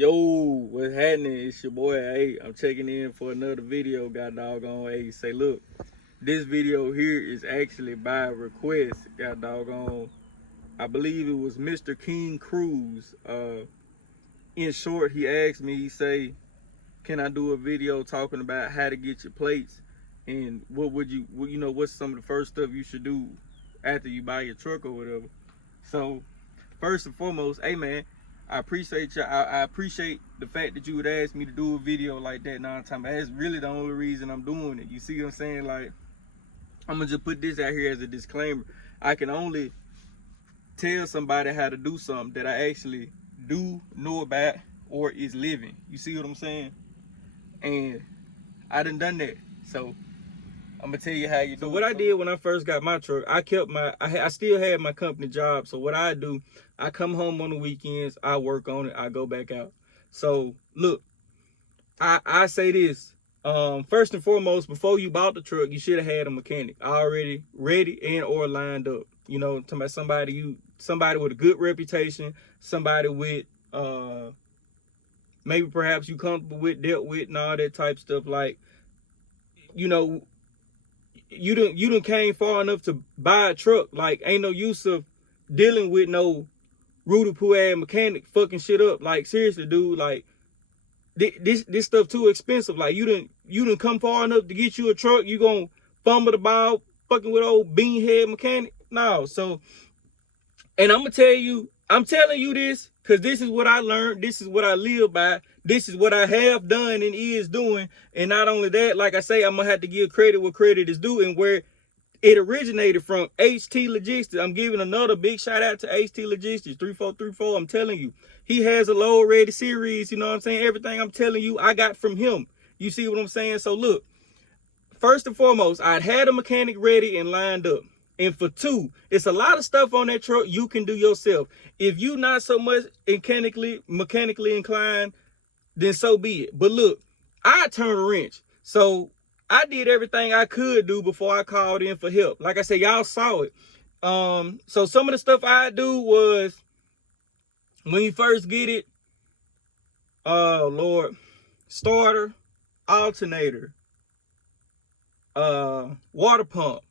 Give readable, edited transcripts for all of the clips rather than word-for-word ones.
Yo, what's happening? It's your boy. Hey, I'm checking in for another video. Got doggone. Hey, say look, this video here is actually by request. Got doggone. I believe it was Mr. King Cruz. In short, he asked me. He say, "Can I do a video talking about how to get your plates and what would you, what's some of the first stuff you should do after you buy your truck or whatever?" So, first and foremost, hey man. I appreciate you. I appreciate the fact that you would ask me to do a video like that 9 times. That's really the only reason I'm doing it. You see what I'm saying? Like, I'm gonna just put this out here as a disclaimer. I can only tell somebody how to do something that I actually do know about or is living. You see what I'm saying? And I done that. So I'm gonna tell you how you do. So what I did when I first got my truck, I kept I still had my company job. So what I do, I come home on the weekends, I work on it, I go back out. So look, I say this, first and foremost, before you bought the truck, you should have had a mechanic already ready and or lined up. You know, talking about somebody with a good reputation, somebody with maybe perhaps you comfortable with, dealt with, and all that type of stuff. Like, you know, you done came far enough to buy a truck. Like, ain't no use of dealing with no Rudy Poo ass mechanic fucking shit up. Like, seriously, dude, like this stuff too expensive. Like, you done come far enough to get you a truck, you gonna fumble the ball fucking with old beanhead mechanic? No. So, and I'm telling you this because this is what I learned, this is what I live by, this is what I have done and is doing. And not only that, like I say, I'm gonna have to give credit where credit is due, and where it originated from, HT Logistics. I'm giving another big shout out to HT Logistics, 3434. I'm telling you, he has a load ready series. You know what I'm saying? Everything I'm telling you, I got from him. You see what I'm saying? So look, first and foremost, I'd had a mechanic ready and lined up. And for two, it's a lot of stuff on that truck you can do yourself. If you not so much mechanically inclined, then so be it. But look, I turned a wrench. So I did everything I could do before I called in for help. Like I said, y'all saw it. So some of the stuff I do was, when you first get it, oh Lord, starter, alternator, water pump,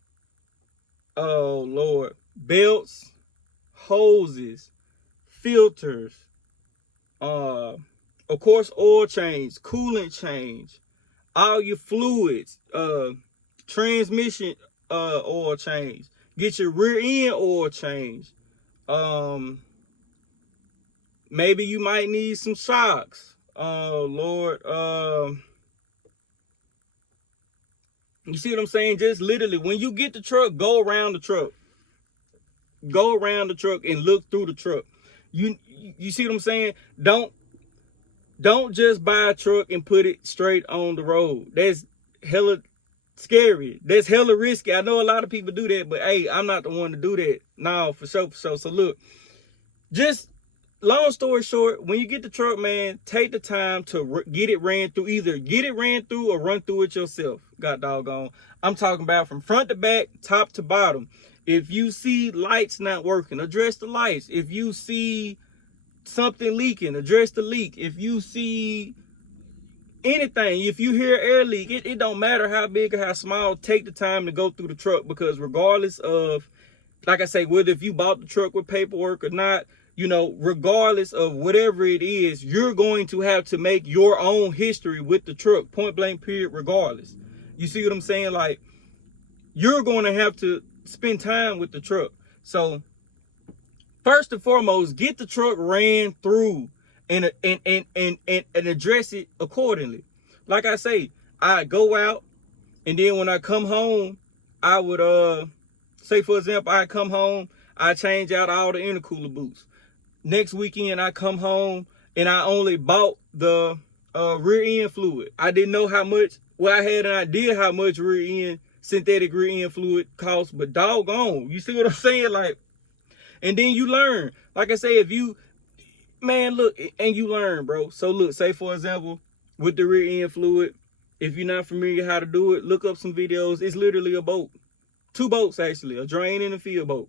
oh Lord, belts, hoses, filters, of course, oil change, coolant change, all your fluids, transmission oil change, get your rear end oil change. Maybe you might need some shocks. Oh Lord, you see what I'm saying? Just literally, when you get the truck, go around the truck. Go around the truck and look through the truck. You see what I'm saying? Don't just buy a truck and put it straight on the road. That's hella scary. That's hella risky. I know a lot of people do that, but hey, I'm not the one to do that. No, for sure, for sure. So look, just long story short, when you get the truck, man, take the time to get it ran through. Either get it ran through or run through it yourself. God doggone. I'm talking about from front to back, top to bottom. If you see lights not working, address the lights. If you see something leaking, address the leak. If you see anything, if you hear air leak, it don't matter how big or how small, take the time to go through the truck, because regardless of, like I say, whether if you bought the truck with paperwork or not, you know, regardless of whatever it is, you're going to have to make your own history with the truck, point blank period, regardless. You see what I'm saying? Like, you're going to have to spend time with the truck. So first and foremost, get the truck ran through and address it accordingly. Like I say, I go out, and then when I come home, I would say, for example, I come home, I change out all the intercooler boots. Next weekend I come home and I only bought the rear end fluid. I didn't know how much, well, I had an idea how much synthetic rear end fluid costs, but doggone, you see what I'm saying? Like, and then you learn. Like I say, if you, man, look, and you learn, bro. So look, say for example, with the rear end fluid, if you're not familiar how to do it, look up some videos. It's literally a boat. 2 boats, actually, a drain and a field boat.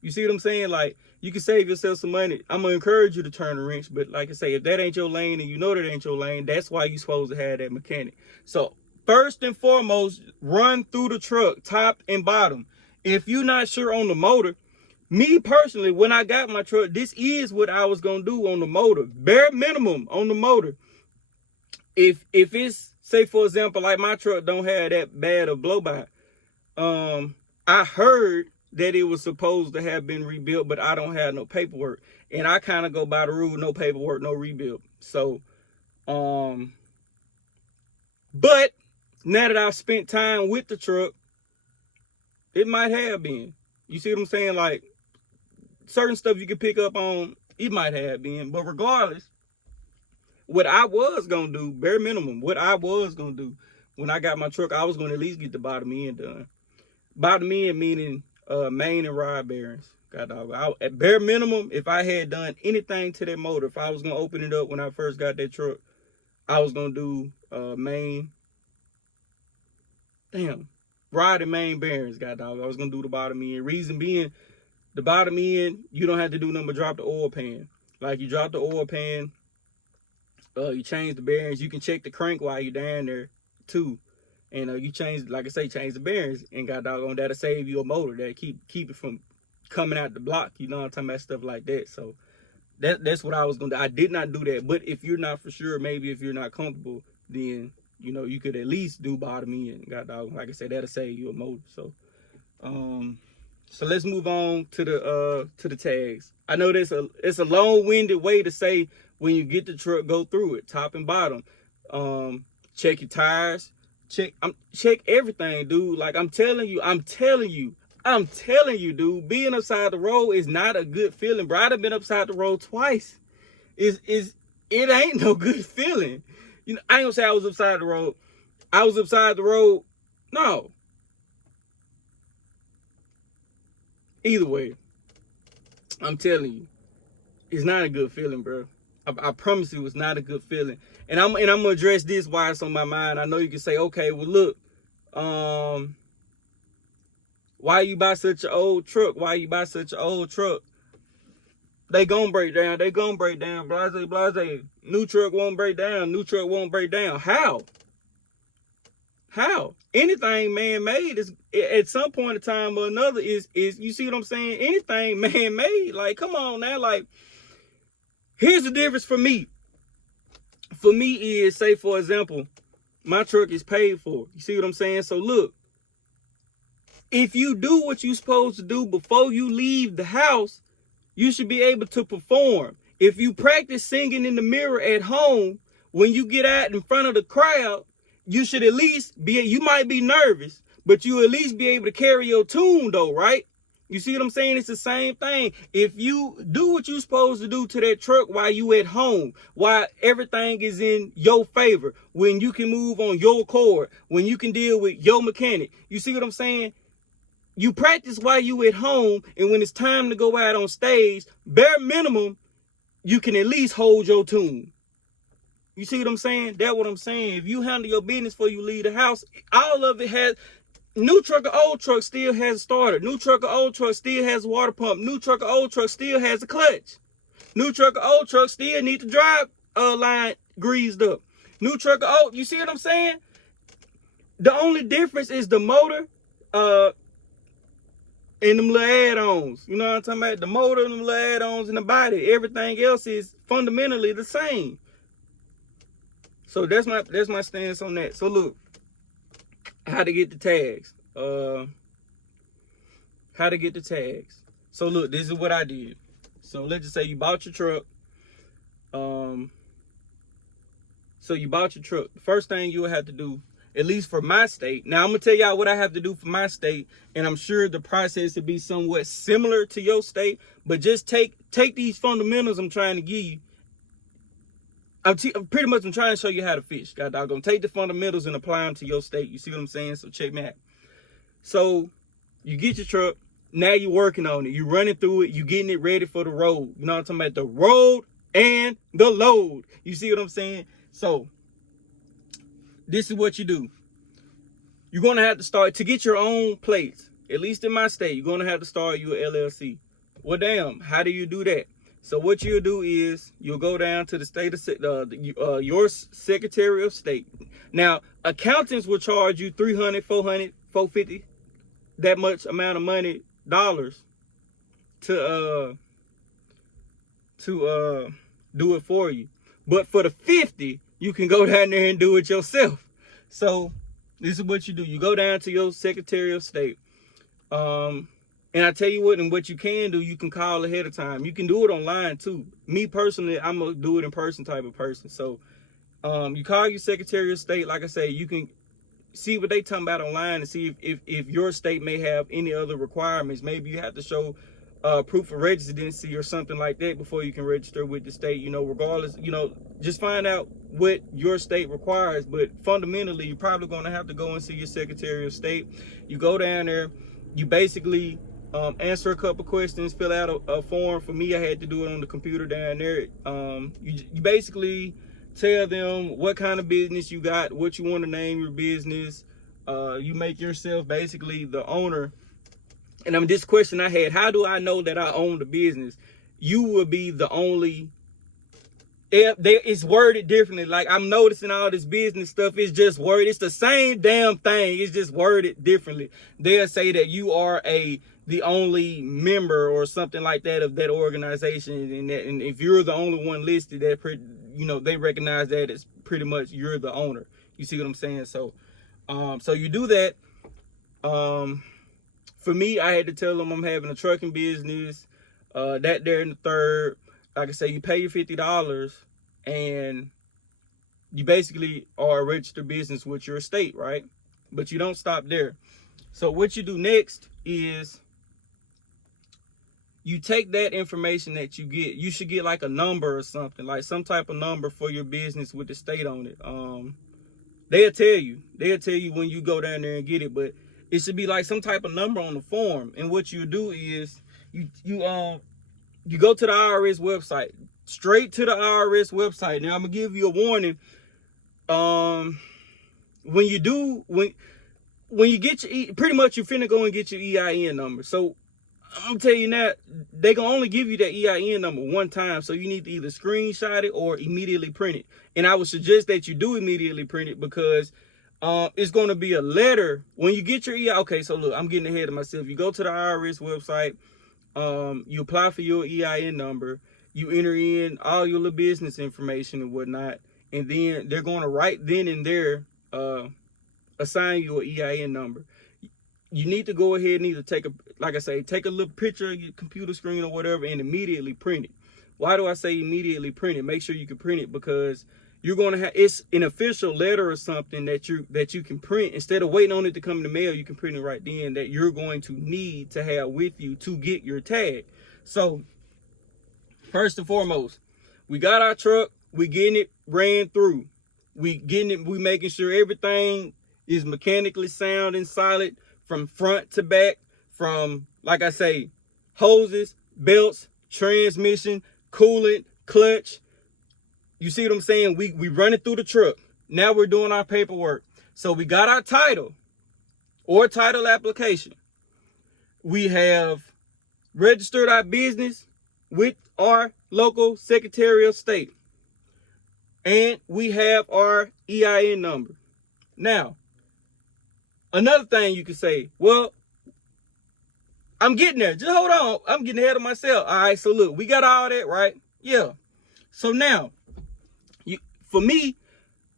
You see what I'm saying? Like, you can save yourself some money. I'm gonna encourage you to turn the wrench, but like I say, if that ain't your lane and you know that ain't your lane, that's why you supposed to have that mechanic. So first and foremost, run through the truck, top and bottom. If you're not sure on the motor, me personally, when I got my truck, this is what I was gonna do on the motor. Bare minimum on the motor. If it's, say for example, like my truck don't have that bad of blow by, I heard that it was supposed to have been rebuilt, but I don't have no paperwork. And I kind of go by the rule, no paperwork, no rebuild. So, but now that I've spent time with the truck, it might have been. You see what I'm saying? Like, certain stuff you can pick up on, it might have been. But regardless, what I was going to do, bare minimum, what I was going to do when I got my truck, I was going to at least get the bottom end done. Bottom end meaning main and rod bearings. At bare minimum, if I had done anything to that motor, if I was going to open it up when I first got that truck, I was going to do main, rod and main bearings, I was going to do the bottom end. Reason being, the bottom end, you don't have to do nothing but drop the oil pan. Like, you drop the oil pan, you change the bearings. You can check the crank while you're down there, too. And you change, like I say, change the bearings, and that'll save you a motor. That'll keep it from coming out the block. You know what I'm talking about? Stuff like that. So that's what I was gonna do. I did not do that. But if you're not for sure, maybe if you're not comfortable, then you could at least do bottom end. Like I said, that'll save you a motor. So so let's move on to the tags. I know it's a long-winded way to say when you get the truck, go through it, top and bottom. Check your tires. Check everything, dude. Like, I'm telling you, dude, being upside the road is not a good feeling, bro. I've been upside the road twice. It ain't no good feeling. I ain't gonna say I was upside the road. I was upside the road. No. Either way, I'm telling you, it's not a good feeling, bro. I promise you, it's not a good feeling. And I'm gonna address this why it's on my mind. I know you can say, okay, well, look, why you buy such an old truck? Why you buy such an old truck? They gonna break down. They gonna break down. Blase, blase. New truck won't break down. New truck won't break down. How? Anything man-made is, at some point in time or another, is you see what I'm saying? Anything man-made. Like, come on now. Like, here's the difference for me. For me is, say, for example, my truck is paid for. You see what I'm saying? So, look, if you do what you're supposed to do before you leave the house, you should be able to perform. If you practice singing in the mirror at home, when you get out in front of the crowd, you should at least you might be nervous, but you at least be able to carry your tune, though, right? You see what I'm saying? It's the same thing. If you do what you're supposed to do to that truck while you at home, while everything is in your favor, when you can move on your accord, when you can deal with your mechanic, you see what I'm saying? You practice while you at home, and when it's time to go out on stage, bare minimum, you can at least hold your tune. You see what I'm saying? That's what I'm saying. If you handle your business before you leave the house, all of it has... New truck or old truck still has a starter. New truck or old truck still has a water pump. New truck or old truck still has a clutch. New truck or old truck still need the drive line greased up. New truck or old, you see what I'm saying? The only difference is the motor and them little add-ons. You know what I'm talking about? The motor and them little add-ons and the body. Everything else is fundamentally the same. So that's my stance on that. So look, how to get the tags. So look, this is what I did. So let's just say you bought your truck. So you bought your truck. The first thing you'll have to do, at least for my state. Now I'm gonna tell y'all what I have to do for my state, and I'm sure the process will be somewhat similar to your state. But just take these fundamentals I'm trying to give you. I'm trying to show you how to fish. God doggone, take the fundamentals and apply them to your state. You see what I'm saying? So check me out. So you get your truck. Now you're working on it. You're running through it. You're getting it ready for the road. You know what I'm talking about? The road and the load. You see what I'm saying? So this is what you do. You're going to have to start to get your own plates. At least in my state, you're going to have to start your LLC. Well, damn, how do you do that? So what you'll do is you'll go down to the state of your Secretary of State. Now, accountants will charge you $300, $400, $450, that much amount of money, dollars, to do it for you. But for the 50, you can go down there and do it yourself. So this is what you do. You go down to your Secretary of State. And I tell you what, and what you can do, you can call ahead of time. You can do it online too. Me personally, I'm a do it in person type of person. So you call your Secretary of State. Like I say, you can see what they talking about online and see if your state may have any other requirements. Maybe you have to show proof of residency or something like that before you can register with the state. You know, regardless, you know, just find out what your state requires. But fundamentally, you're probably going to have to go and see your Secretary of State. You go down there, you basically answer a couple questions, fill out a form. For me, I had to do it on the computer down there. You basically tell them what kind of business you got, what you want to name your business. You make yourself basically the owner. And this question I had, how do I know that I own the business? You will be the only. It's worded differently. Like, I'm noticing all this business stuff is just worded. It's the same damn thing. It's just worded differently. They'll say that you are the only member or something like that of that organization, and if you're the only one listed, that they recognize that as pretty much you're the owner. You see what I'm saying? So, so you do that. For me, I had to tell them I'm having a trucking business. That there in the third. Like I say, you pay your $50 and you basically are a registered business with your state, right? But you don't stop there. So what you do next is you take that information that you get. You should get like a number or something, like some type of number for your business with the state on it. They'll tell you when you go down there and get it, but it should be like some type of number on the form. And what you do is you go to the IRS website, straight to the IRS website. Now, I'm going to give you a warning. When you get your, pretty much you're finna go and get your EIN number. So I'm going to tell you now, they going to only give you that EIN number one time. So you need to either screenshot it or immediately print it. And I would suggest that you do immediately print it because it's going to be a letter when you get your EIN. Okay, so look, I'm getting ahead of myself. You go to the IRS website. You apply for your EIN number, you enter in all your little business information and whatnot, and then they're going to right then and there assign you an EIN number. You need to go ahead and either take a little picture of your computer screen or whatever and immediately print it. Why do I say immediately print it? Make sure you can print it because you're going to have, it's an official letter or something that you can print. Instead of waiting on it to come in the mail, you can print it right then, that you're going to need to have with you to get your tag. So first and foremost, we got our truck, we getting it ran through. We making sure everything is mechanically sound and solid from front to back, from, like I say, hoses, belts, transmission, coolant, clutch. You see what I'm saying? We run it through the truck. Now we're doing our paperwork. So we got our title or title application. We have registered our business with our local Secretary of State. And we have our EIN number. Now, another thing you can say, well, I'm getting there. Just hold on. I'm getting ahead of myself. All right, so look, we got all that, right? Yeah. So now, for me,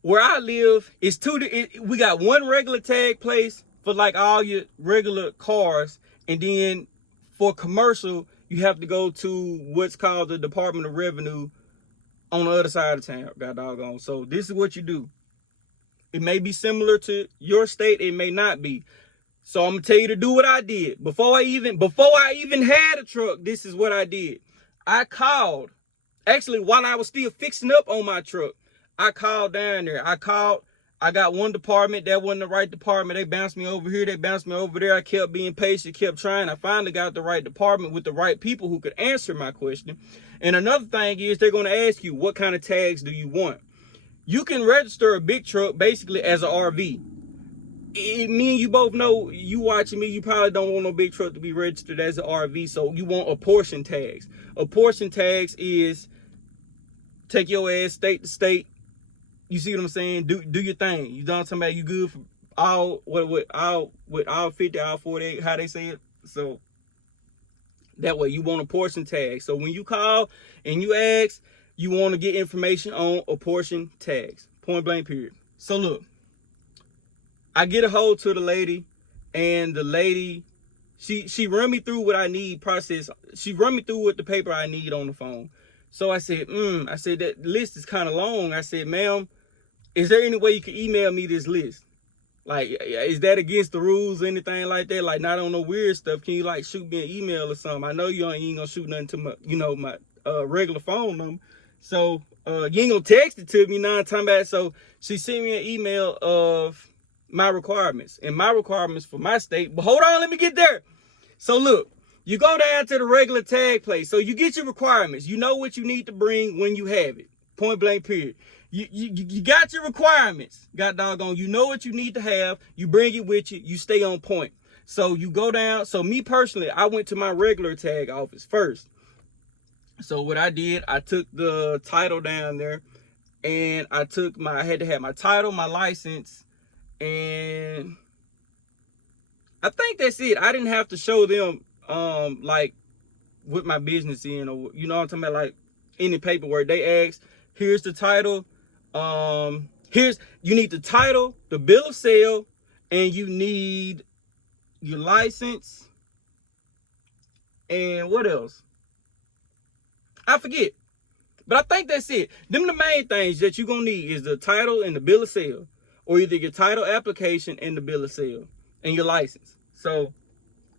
where I live, we got one regular tag place for like all your regular cars. And then for commercial, you have to go to what's called the Department of Revenue on the other side of town. God doggone. So this is what you do. It may be similar to your state. It may not be. So I'm going to tell you to do what I did. Before I even had a truck, this is what I did. I called. Actually, while I was still fixing up on my truck, I called down there. I got one department. That wasn't the right department. They bounced me over here. They bounced me over there. I kept being patient, kept trying. I finally got the right department with the right people who could answer my question. And another thing is they're going to ask you, what kind of tags do you want? You can register a big truck basically as an RV. me and you both know, you watching me, you probably don't want no big truck to be registered as an RV, so you want apportion tags. Apportion tags is take your ass state to state. You see what I'm saying? Do your thing. You know what I'm talking about? You good for all with all 50, all 48, how they say it. So that way you want a portion tag. So when you call and you ask, you want to get information on a portion tags. Point blank period. So look, I get a hold to the lady, and the lady, she run me through what I need process. She run me through what the paper I need on the phone. So I said, I said, that list is kind of long. I said, ma'am, is there any way you can email me this list? Like, is that against the rules or anything like that? Like, not on no weird stuff. Can you like shoot me an email or something? I know you ain't gonna shoot nothing to my, my regular phone number. So you ain't gonna text it to me now. I'm talking about. So she sent me an email of my requirements and my requirements for my state. But hold on, let me get there. So look, you go down to the regular tag place. So you get your requirements. You know what you need to bring when you have it. Point blank period. You got your requirements. God doggone, you know what you need to have. You bring it with you. You stay on point. So you go down. So me personally, I went to my regular tag office first. So what I did, I took the title down there, and I had to have my title, my license, and I think that's it. I didn't have to show them like what my business in, or you know what I'm talking about, like any paperwork. They asked, here's the title. You need the title, the bill of sale, and you need your license. And what else? I forget. But I think that's it. Them the main things that you're gonna need is the title and the bill of sale. Or either your title application and the bill of sale and your license. So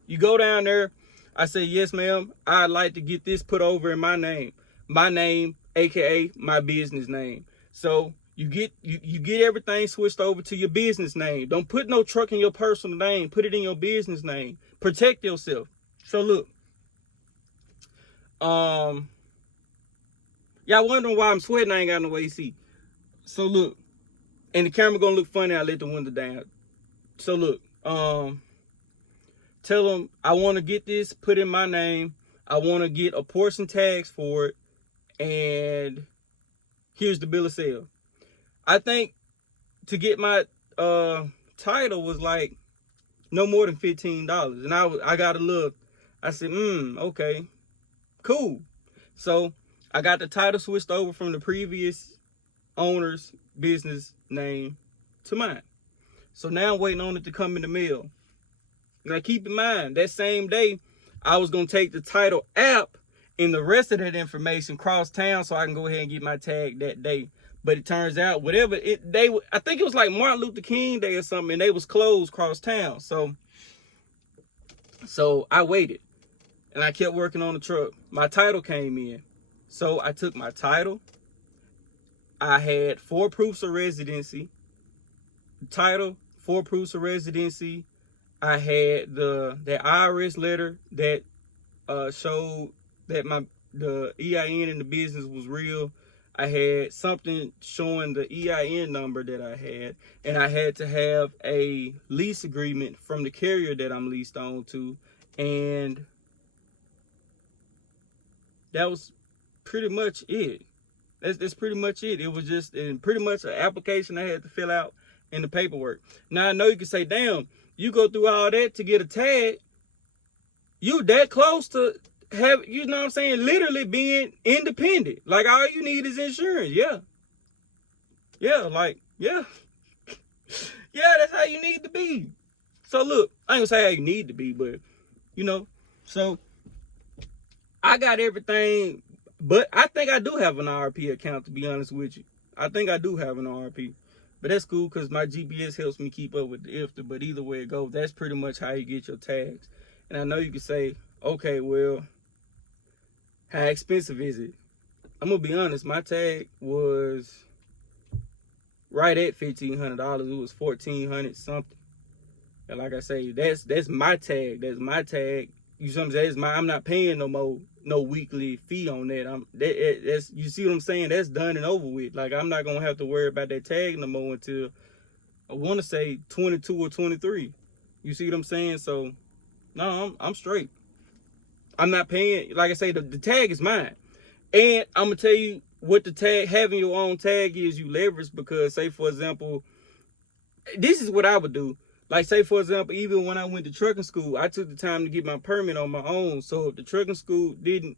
you go down there. I say, yes, ma'am, I'd like to get this put over in my name. My name, aka my business name. So you get everything switched over to your business name. Don't put no truck in your personal name. Put it in your business name. Protect yourself. So look, y'all wondering why I'm sweating? I ain't got no AC. So look, and the camera gonna look funny. I let the window down. So look, tell them I want to get this put in my name. I want to get a portion tags for it, and here's the bill of sale. I think to get my title was like no more than $15, and I got a look. I said, okay, cool. So I got the title switched over from the previous owner's business name to mine. So now I'm waiting on it to come in the mail. Now keep in mind, that same day, I was going to take the title app and the rest of that information cross town so I can go ahead and get my tag that day. But it turns out, I think it was like Martin Luther King Day or something, and they was closed cross town. So I waited, and I kept working on the truck. My title came in. So I took my title. I had 4 proofs of residency. Title, 4 proofs of residency. I had the IRS letter that showed that the EIN in the business was real. I had something showing the EIN number that I had, and I had to have a lease agreement from the carrier that I'm leased on to, and that was pretty much it. That's pretty much it. It was just pretty much an application I had to fill out in the paperwork. Now I know you can say, damn, you go through all that to get a tag. You that close to have, you know what I'm saying, literally being independent. Like all you need is insurance. Yeah, like, yeah, that's how you need to be. So look, I ain't gonna say how you need to be, but so I got everything, but I think I do have an RP account, to be honest with you. I think I do have an RP, but that's cool because my GPS helps me keep up with the IFTA. But either way it goes, that's pretty much how you get your tags. And I know you can say, okay, well, how expensive is it? I'm gonna be honest, my tag was right at $1,500. It was $1,400 something. And like I say, that's my tag. That's my tag. You know what I'm saying? I'm not paying no weekly fee on that. That's you see what I'm saying? That's done and over with. Like I'm not gonna have to worry about that tag no more until I want to say 22 or 23. You see what I'm saying? So no, I'm straight. I'm not paying. Like I say, the tag is mine. And I'm gonna tell you what the tag, having your own tag is, you leverage, because say for example, this is what I would do. Like say for example, even when I went to trucking school, I took the time to get my permit on my own. So if the trucking school didn't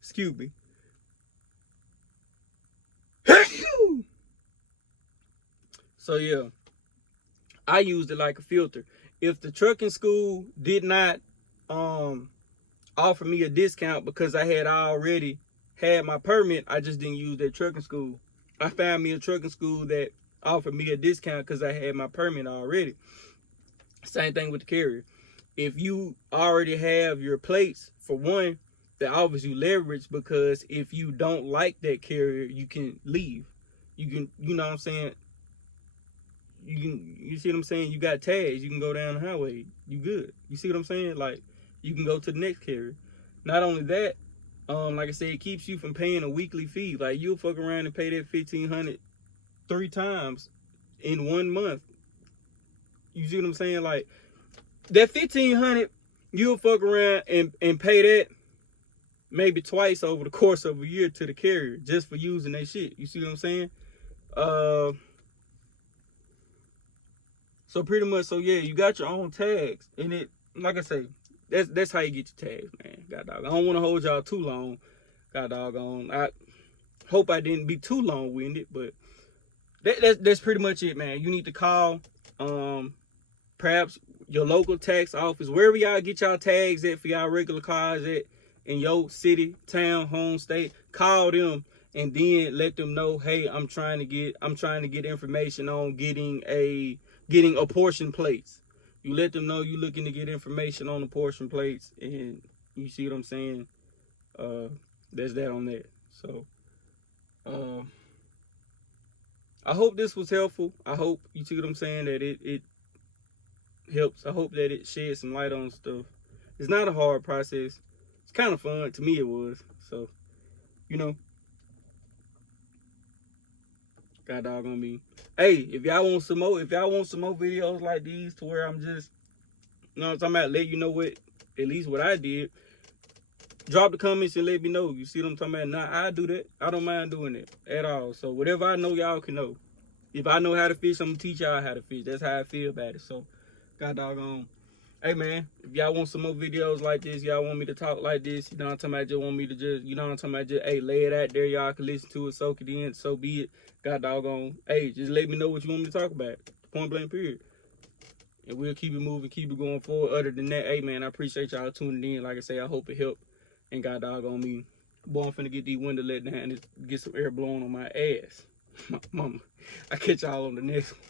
excuse me. So yeah, I used it like a filter. If the trucking school did not offer me a discount because I had already had my permit, I just didn't use that trucking school. I found me a trucking school that offered me a discount because I had my permit already. Same thing with the carrier. If you already have your plates, for one, that offers you leverage, because if you don't like that carrier, you can leave. You can, you know what I'm saying? You see what I'm saying? You got tags, you can go down the highway. You good. You see what I'm saying? Like, you can go to the next carrier. Not only that, like I said, it keeps you from paying a weekly fee. Like, you'll fuck around and pay that $1,500 3 times in 1 month. You see what I'm saying? Like, that $1,500, you'll fuck around and pay that maybe twice over the course of a year to the carrier just for using that shit. You see what I'm saying? So pretty much, so yeah, you got your own tags, and it, like I say, that's how you get your tags, man. God dog, I don't want to hold y'all too long. God doggone, I hope I didn't be too long-winded, but that's pretty much it, man. You need to call, perhaps your local tax office, wherever y'all get y'all tags at for y'all regular cars at in your city, town, home state. Call them and then let them know, hey, I'm trying to get information on getting a portion plates. You let them know you looking to get information on the portion plates, and you see what I'm saying. There's that on that. So I hope this was helpful. I hope you see what I'm saying, that it helps. I hope that it sheds some light on stuff. It's not a hard process. It's kind of fun. To me it was. So, you know, God dog on me. Hey, if y'all want some more videos like these, to where I'm just, you know what I'm talking about, let you know what, at least what I did, drop the comments and let me know. You see what I'm talking about? Now, I do that. I don't mind doing it at all. So whatever I know, y'all can know. If I know how to fish, I'm gonna teach y'all how to fish. That's how I feel about it. So, God doggone. Hey man, if y'all want some more videos like this, y'all want me to talk like this, you know what I'm talking about, just want me to just, you know what I'm talking about, just, hey, lay it out there, y'all can listen to it, soak it in, so be it. God doggone. Hey, just let me know what you want me to talk about. Point blank period. And we'll keep it moving, keep it going forward. Other than that, hey man, I appreciate y'all tuning in. Like I say, I hope it helped. And God doggone me. Boy, I'm finna get these windows let down and get some air blowing on my ass. Mama. I catch y'all on the next one.